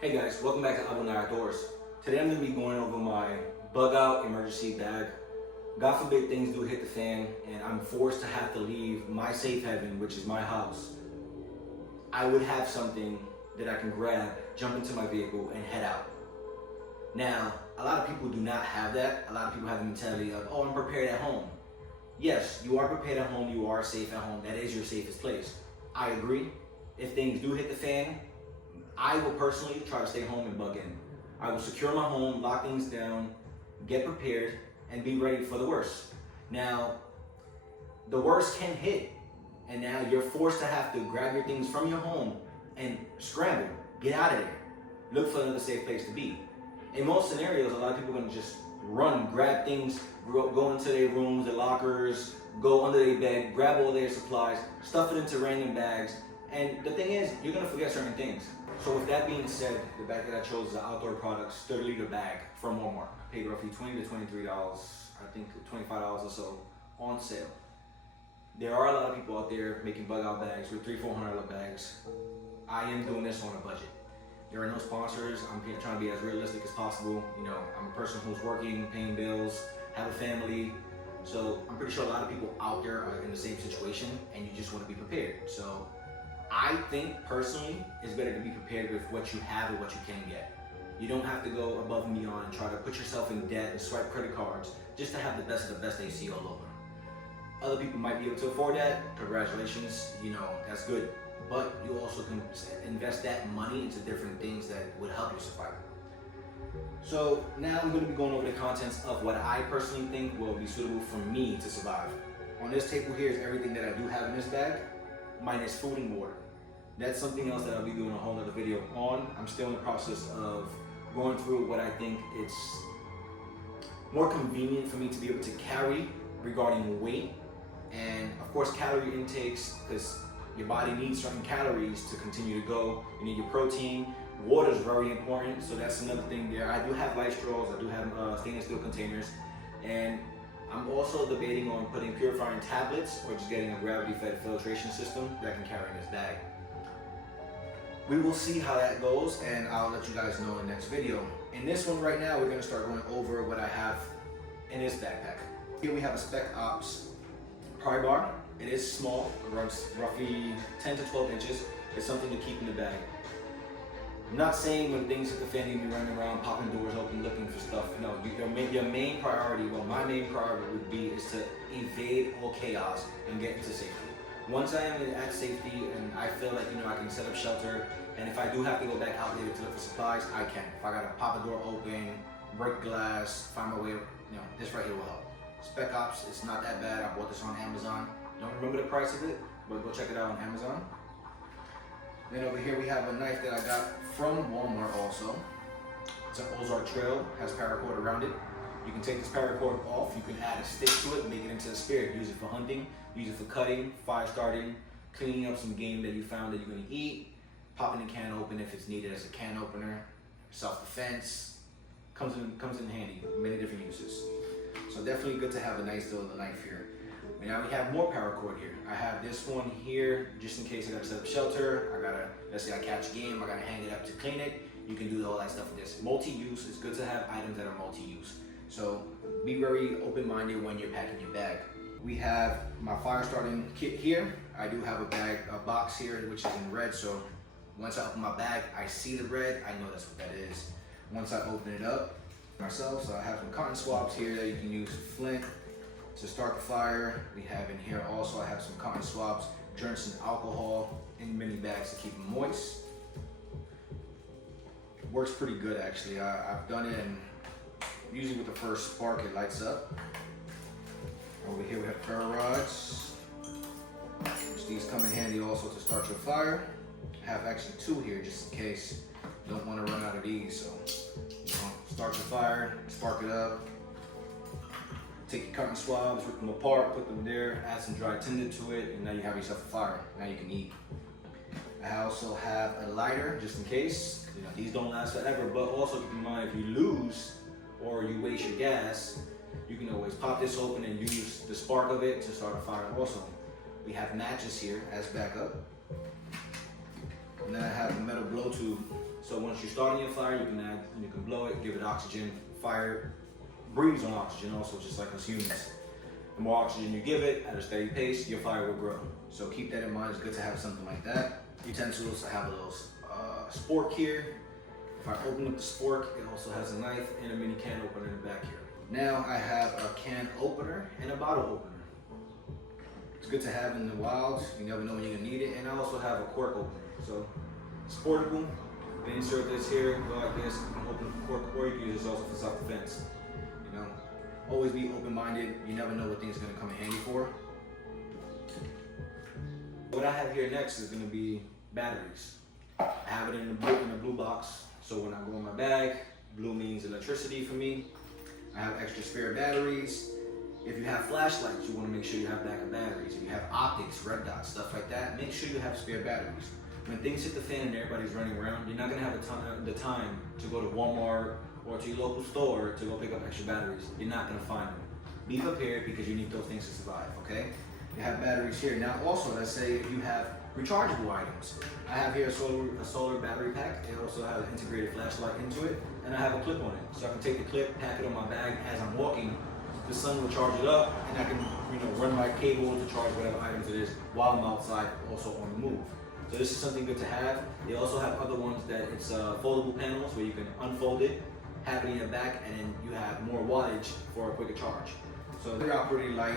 Hey guys, welcome back to Outdoors. Today I'm going to be going over my Bugout emergency bag. God forbid things do hit the fan and I'm forced to have to leave my safe haven, which is my house. I would have something that I can grab, jump into my vehicle, and head out. Now, a lot of people do not have that. A lot of people have the mentality of, oh, I'm prepared at home. Yes, you are prepared at home, you are safe at home. That is your safest place. I agree. If things do hit the fan, I will personally try to stay home and bug in. I will secure my home, lock things down, get prepared, and be ready for the worst. Now, the worst can hit, and now you're forced to have to grab your things from your home and scramble, get out of there, look for another safe place to be. In most scenarios, a lot of people are gonna just run, grab things, go into their rooms, their lockers, go under their bed, grab all their supplies, stuff it into random bags, and the thing is, you're gonna forget certain things. So with that being said, the bag that I chose is the Outdoor Products 30-liter bag from Walmart. I paid roughly $20 to $23, I think $25 or so on sale. There are a lot of people out there making Bugout bags with $300-400 bags. I am doing this on a budget. There are no sponsors. I'm trying to be as realistic as possible. You know, I'm a person who's working, paying bills, have a family. So I'm pretty sure a lot of people out there are in the same situation and you just want to be prepared. So I think personally it's better to be prepared with what you have and what you can get. You don't have to go above and beyond and try to put yourself in debt and swipe credit cards just to have the best of the best AC all over. Other people might be able to afford that. Congratulations, you know, that's good. But you also can invest that money into different things that would help you survive. So now I'm going to be going over the contents of what I personally think will be suitable for me to survive. On this table here is everything that I do have in this bag, minus food and water. That's something else that I'll be doing a whole other video on. I'm still in the process of going through what I think it's more convenient for me to be able to carry regarding weight and of course calorie intakes, because your body needs certain calories to continue to go. You need your protein. Water is very important, so that's another thing there. I do have light straws, I do have stainless steel containers, and I'm also debating on putting purifying tablets or just getting a gravity-fed filtration system that I can carry in this bag. We will see how that goes, and I'll let you guys know in the next video. In this one right now, we're gonna start going over what I have in this backpack. Here we have a Spec Ops pry bar. It is small, it runs roughly 10 to 12 inches. It's something to keep in the bag. I'm not saying when things hit the fan, you'll be running around, popping doors open, looking for stuff. No, your main priority, well, my main priority would be is to evade all chaos and get into safety. Once I am at safety and I feel like, you know, I can set up shelter, and if I do have to go back out there to look for supplies, I can. If I gotta pop a door open, break glass, find my way, you know, this right here will help. Spec Ops, it's not that bad. I bought this on Amazon. Don't remember the price of it, but go check it out on Amazon. Then over here we have a knife that I got from Walmart also. It's an Ozark Trail, has paracord around it. You can take this paracord off, you can add a stick to it, make it into a spear. Use it for hunting, use it for cutting, fire starting, cleaning up some game that you found that you're gonna eat, popping the can open if it's needed as a can opener, self-defense, comes in handy, many different uses. So definitely good to have a nice little knife here. Now we have more paracord here. I have this one here just in case I gotta set up shelter. Let's say I catch game, I gotta hang it up to clean it. You can do all that stuff with this. Multi-use, it's good to have items that are multi-use. So be very open-minded when you're packing your bag. We have my fire starting kit here. I do have a box here which is in red, so once I open my bag, I see the red, I know that's what that is. Once I open it up myself, so I have some cotton swabs here that you can use flint to start the fire. We have in here also, I have some cotton swabs, drenched in alcohol in mini bags to keep them moist. Works pretty good actually. I've done it, and usually with the first spark it lights up. Over here we have ferro rods, which these come in handy also to start your fire. I have actually two here just in case you don't want to run out of these. So you know, start your fire, spark it up. Take your cotton swabs, rip them apart, put them there, add some dry tinder to it, and now you have yourself a fire. Now you can eat. I also have a lighter, just in case. You know, these don't last forever, but also keep in mind if you lose or you waste your gas, you can always pop this open and use the spark of it to start a fire also. We have matches here as backup. And then I have a metal blow tube So once you're starting your fire, you can blow it, give it oxygen. Fire breathes on oxygen also, just like us humans. The more oxygen you give it at a steady pace, your fire will grow. So keep that in mind. It's good to have something like that. Utensils, I have a little spork here. If I open up the spork, it also has a knife and a mini can opener in the back here. Now I have a can opener and a bottle opener. It's good to have in the wild. You never know when you're gonna need it. And I also have a cork opener. So it's portable. You can insert this here, go like this. You can open up the cork, or you can use this also for self-defense. You know, always be open-minded. You never know what things are gonna come in handy for. What I have here next is gonna be batteries. I have it in the blue box. So when I go in my bag, blue means electricity for me. I have extra spare batteries. If you have flashlights, you want to make sure you have backup batteries. If you have optics, red dots, stuff like that, make sure you have spare batteries. When things hit the fan and everybody's running around, you're not going to have the time to go to Walmart or to your local store to go pick up extra batteries. You're not going to find them. Be prepared because you need those things to survive, okay? You have batteries here. Now also, let's say if you have rechargeable items. I have here a solar battery pack. It also has an integrated flashlight into it, and I have a clip on it. So I can take the clip, pack it on my bag as I'm walking. The sun will charge it up, and I can, run my cable to charge whatever items it is while I'm outside, also on the move. So this is something good to have. They also have other ones that it's foldable panels where you can unfold it, have it in your back, and then you have more wattage for a quicker charge. So they are pretty light.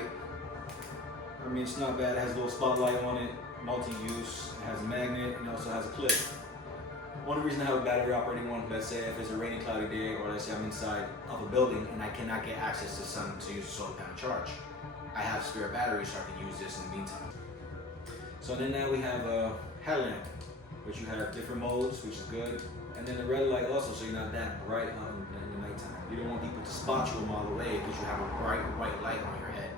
I mean, it's not bad. It has a little spotlight on it, multi-use. It has a magnet, and it also has a clip. One reason I have a battery operating one, let's say if it's a rainy, cloudy day, or let's say I'm inside of a building and I cannot get access to sun to use a solar panel charge. I have spare batteries so I can use this in the meantime. So then now we have a headlamp, which you have different modes, which is good. And then the red light also, so you're not that bright in the nighttime. You don't want people to spot you a mile away because you have a bright white light on your head.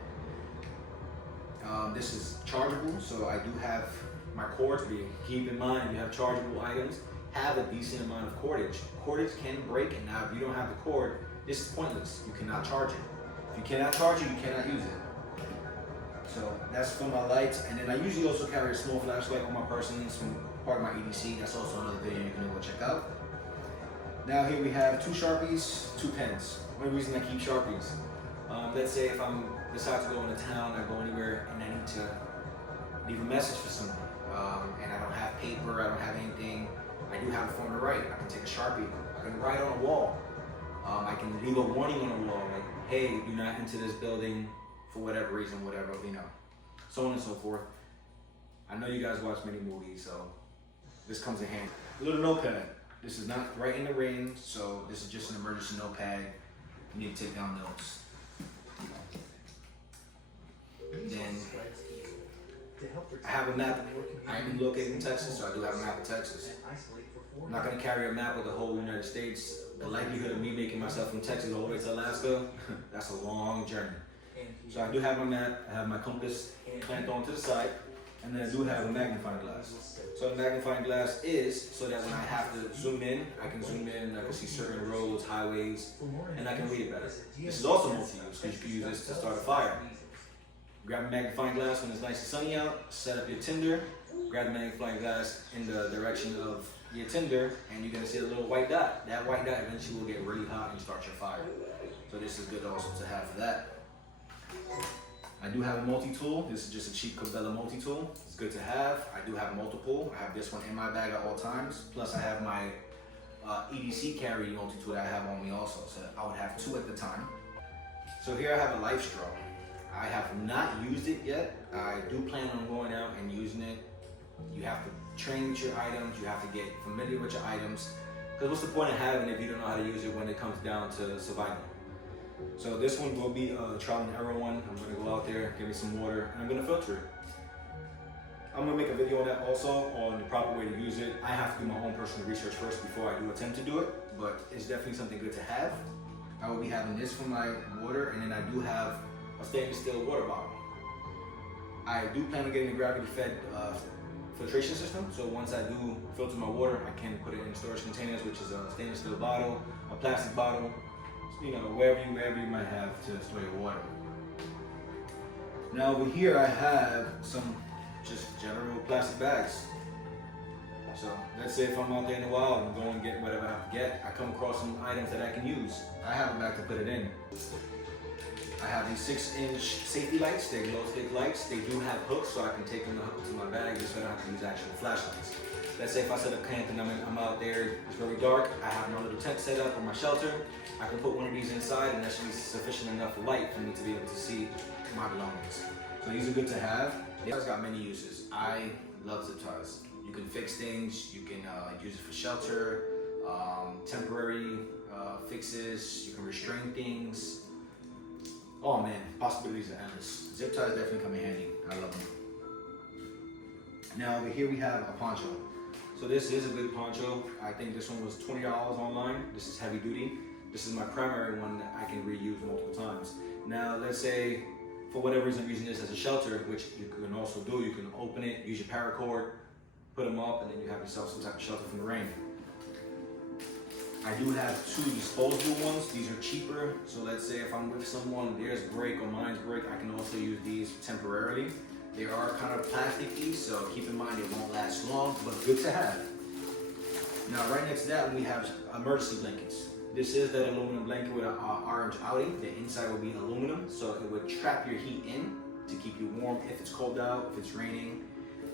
This is chargeable, so I do have my cords. Keep in mind, if you have chargeable items, have a decent amount of cordage. Cordage can break, and now if you don't have the cord, this is pointless. You cannot charge it. If you cannot charge it, you cannot use it. So that's for my lights, and then I usually also carry a small flashlight on my person. It's from part of my EDC. That's also another video you can go check out. Now here we have 2 Sharpies, 2 pens. One reason I keep Sharpies. Let's say if I decide to go into town, I go anywhere, and I need to leave a message for someone, and I don't have paper, I don't have anything. I do have a form to write. I can take a Sharpie. I can write on a wall. I can leave a warning on a wall, like, hey, do not enter this building for whatever reason, whatever, so on and so forth. I know you guys watch many movies, so this comes in handy. A little notepad. This is not right in the rain, so this is just an emergency notepad. You need to take down notes. Then I have a map. I am located in Texas, so I do have a map of Texas. I'm not going to carry a map of the whole United States. The likelihood of me making myself from Texas all the way to Alaska, that's a long journey. So I do have my map, I have my compass clamped onto the side, and then I do have a magnifying glass. So the magnifying glass is so that when I have to zoom in, I can zoom in, I can see certain roads, highways, and I can read it better. This is also multi-use, because you can use this to start a fire. Grab a magnifying glass when it's nice and sunny out, set up your tinder, grab the magnifying glass in the direction of your tinder, and you're gonna see a little white dot. That white dot eventually will get really hot and start your fire. So this is good also to have for that. I do have a multi-tool. This is just a cheap Cabela multi-tool. It's good to have. I do have multiple. I have this one in my bag at all times. Plus I have my EDC carry multi-tool that I have on me also. So I would have 2 at the time. So here I have a life straw. I have not used it yet. I do plan on going out and using it. You have to train with your items. You have to get familiar with your items. Because what's the point of having it if you don't know how to use it when it comes down to survival? So this one will be a trial and error one. I'm gonna go out there, give me some water, and I'm gonna filter it. I'm gonna make a video on that also, on the proper way to use it. I have to do my own personal research first before I do attempt to do it, but it's definitely something good to have. I will be having this for my water, and then I do have a stainless steel water bottle. I do plan on getting a gravity-fed filtration system, so once I do filter my water, I can put it in storage containers, which is a stainless steel bottle, a plastic bottle, wherever you might have to store your water. Now over here I have some just general plastic bags. So let's say if I'm out there in the wild and go and get whatever I have to get, I come across some items that I can use. I have a bag to put it in. I have these 6-inch safety lights. They're glow stick lights. They do have hooks, so I can take them to hook to my bag just so I don't have to use actual flashlights. Let's say if I set up camp and I'm out there, it's very dark, I have my little tent set up or my shelter, I can put one of these inside and that should be sufficient enough light for me to be able to see my belongings. So these are good to have. It's got many uses. I love zip ties. You can fix things, you can use it for shelter, temporary fixes, you can restrain things. Oh man, possibilities are endless. Zip ties definitely come in handy. I love them. Now over here we have a poncho. So this is a good poncho. I think this one was $20 online. This is heavy duty. This is my primary one that I can reuse multiple times. Now let's say for whatever reason I'm using this as a shelter, which you can also do. You can open it, use your paracord, put them up, and then you have yourself some type of shelter from the rain. I do have 2 disposable ones. These are cheaper. So let's say if I'm with someone, theirs break or mine's break, I can also use these temporarily. They are kind of plasticky, so keep in mind they won't last long, but good to have. Now right next to that we have emergency blankets. This is that aluminum blanket with an orange outing. The inside will be aluminum, so it would trap your heat in to keep you warm if it's cold out, if it's raining.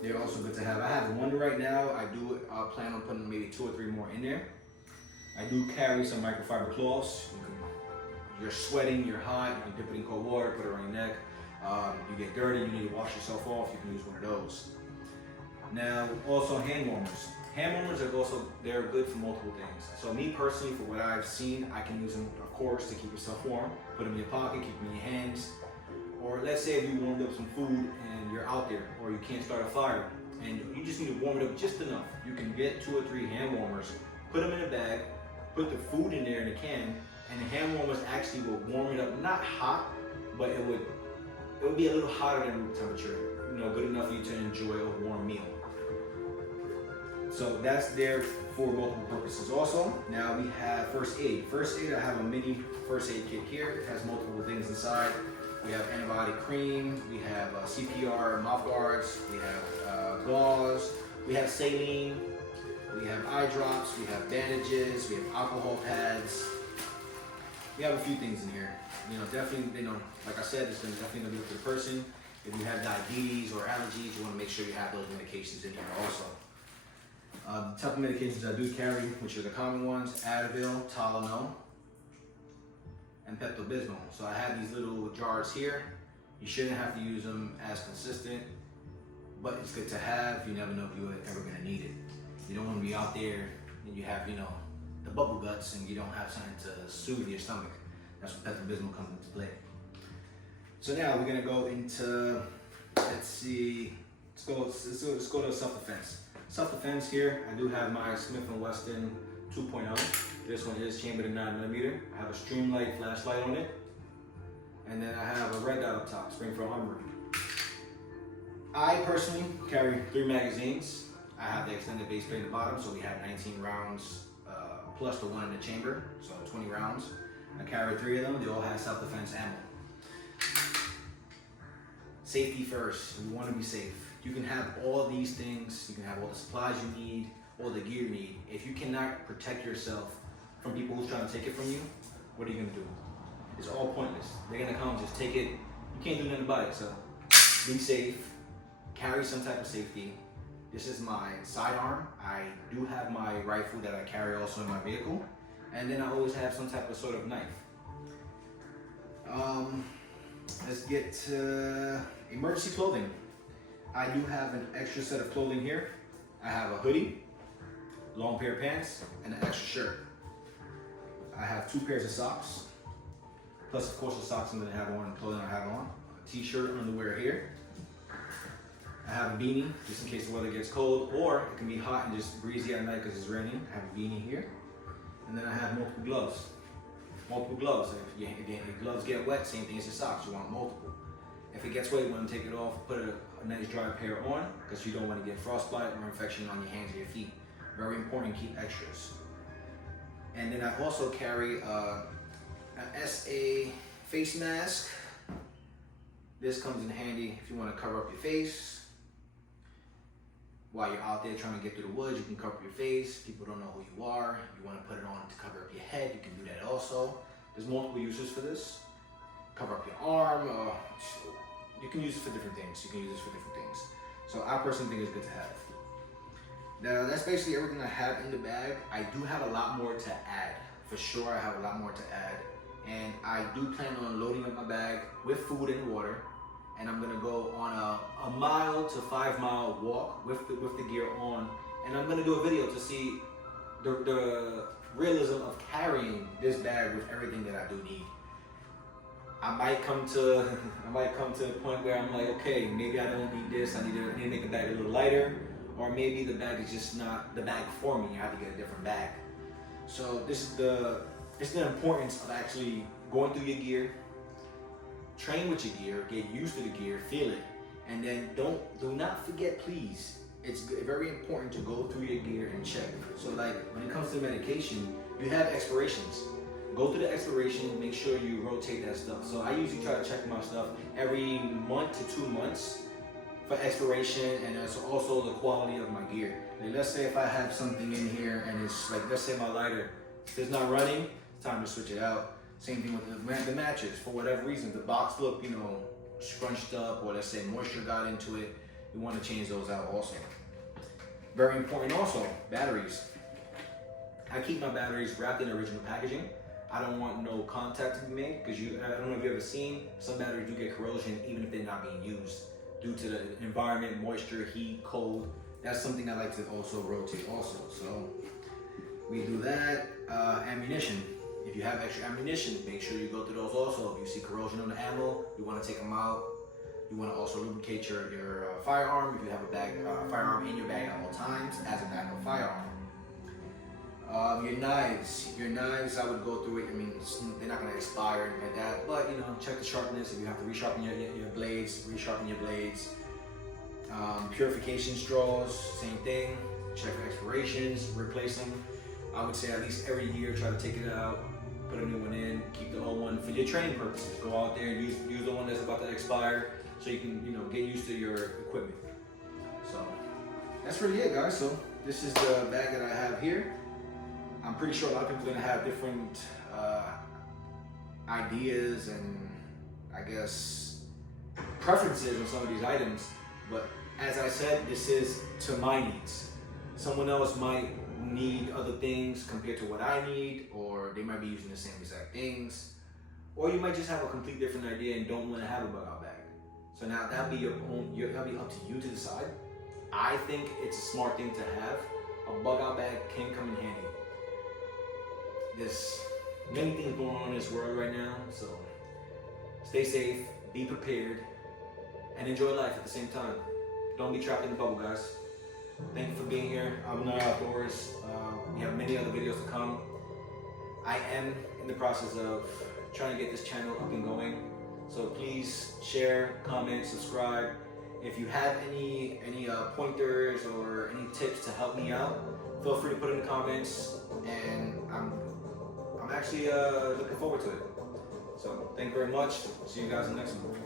They're also good to have. I have one right now. I do plan on putting maybe 2 or 3 more in there. I do carry some microfiber cloths. You're sweating, you're hot, you can dip it in cold water, put it around your neck. You get dirty, you need to wash yourself off, you can use one of those. Now, also hand warmers. Hand warmers are also, they're good for multiple things. So me personally, for what I've seen, I can use them, of course, to keep yourself warm. Put them in your pocket, keep them in your hands. Or let's say if you warmed up some food and you're out there, or you can't start a fire, and you just need to warm it up just enough. You can get 2 or 3 hand warmers, put them in a bag, put the food in there in a can, and the hand warmers actually will warm it up, not hot, but it would be a little hotter than room temperature, good enough for you to enjoy a warm meal. So that's there for multiple purposes also. Now we have first aid. First aid, I have a mini first aid kit here. It has multiple things inside. We have antibiotic cream, we have CPR mouth guards, we have gauze, we have saline, we have eye drops, we have bandages, we have alcohol pads. We have a few things in here. Definitely, like I said, it's definitely gonna be up to the person. If you have diabetes or allergies, you wanna make sure you have those medications in here also. The type of medications I do carry, which are the common ones, Advil, Tylenol, and Pepto-Bismol. So I have these little jars here. You shouldn't have to use them as consistent, but it's good to have. You never know if you're ever gonna need it. You don't wanna be out there and you have, the bubble guts and you don't have something to soothe your stomach. That's when Pepto-Bismol comes into play. So now we're gonna go into, let's go to self-defense. Self-defense here, I do have my Smith & Wesson 2.0. This one is chambered in 9mm. I have a Streamlight flashlight on it. And then I have a red dot up top, Springfield Armory. I personally carry 3 magazines. I have the extended base plate at the bottom, so we have 19 rounds plus the one in the chamber, so 20 rounds. I carry 3 of them. They all have self-defense ammo. Safety first. We want to be safe. You can have all these things. You can have all the supplies you need, all the gear you need. If you cannot protect yourself from people who's trying to take it from you, what are you gonna do? It's all pointless. They're gonna come, just take it. You can't do nothing about it. So be safe. Carry some type of safety. This is my sidearm. I do have my rifle that I carry also in my vehicle. And then I always have some type of sort of knife. Let's get to emergency clothing. I do have an extra set of clothing here. I have a hoodie, long pair of pants, and an extra shirt. I have 2 pairs of socks, plus of course the socks I'm gonna have on and clothing I have on. A t-shirt, underwear here. I have a beanie, just in case the weather gets cold, or it can be hot and just breezy at night because it's raining. I have a beanie here. And then I have multiple gloves. Multiple gloves. If gloves get wet, same thing as your socks, you want multiple. If it gets wet, you want to take it off, put a nice dry pair on, because you don't want to get frostbite or infection on your hands or your feet. Very important, keep extras. And then I also carry an SA face mask. This comes in handy if you want to cover up your face. while you're out there trying to get through the woods. You can cover your face. People don't know who you are. You want to put it on to cover up your head. You can do that also. There's multiple uses for this. Cover up your arm. You can use it for different things. So I personally think it's good to have. Now that's basically everything I have in the bag. I do have a lot more to add. For sure, I have a lot more to add. And I do plan on loading up my bag with food and water. And I'm gonna go on a mile to 5 mile walk with the gear on. And I'm gonna do a video to see the realism of carrying this bag with everything that I do need. I might come to a point where I'm like, okay, maybe I don't need this. I need to make the bag a little lighter, or maybe the bag is just not the bag for me. I have to get a different bag. So this is the importance of actually going through your gear. Train with your gear, get used to the gear, feel it, and then do not forget, please. It's very important to go through your gear and check. So like when it comes to medication, you have expirations. Go through the expiration, make sure you rotate that stuff. So I usually try to check my stuff every month to 2 months for expiration, and also the quality of my gear. Like let's say if I have something in here and it's like, let's say my lighter, if it's not running, it's time to switch it out. Same thing with the matches. For whatever reason, the box look, scrunched up, or let's say moisture got into it, you want to change those out also. Very important also, batteries. I keep my batteries wrapped in original packaging. I don't want no contact to be made, because I don't know if you've ever seen, some batteries do get corrosion even if they're not being used due to the environment, moisture, heat, cold. That's something I like to also rotate also. So we do that. Ammunition. If you have extra ammunition, make sure you go through those also. If you see corrosion on the ammo, you want to take them out. You want to also lubricate your firearm if you have a firearm in your bag at all times as a backup firearm. Your knives, I would go through it. I mean, they're not going to expire or anything like that, but check the sharpness. If you have to resharpen your blades, resharpen your blades. Purification straws, same thing. Check for expirations, replace them. I would say at least every year, try to take it out, put a new one in, keep the old one for your training purposes. Go out there and use the one that's about to expire, so you can get used to your equipment. So that's really it, guys. So this is the bag that I have here. I'm pretty sure a lot of people are gonna have different ideas and I guess preferences on some of these items, but as I said, this is to my needs. Someone else might need other things compared to what I need, or they might be using the same exact things, or you might just have a complete different idea and don't want to have a Bugout bag. So now that'll be that'll be up to you to decide. I think it's a smart thing to have. A Bugout bag can come in handy. There's many things going on in this world right now, so stay safe, be prepared, and enjoy life at the same time. Don't be trapped in the bubble, guys. Thank you for being here. I'm Not Outdoors. We have many other videos to come. I am in the process of trying to get this channel up and going. So please share, comment, subscribe. If you have any pointers or any tips to help me out, feel free to put it in the comments. And I'm actually looking forward to it. So thank you very much. See you guys in the next one.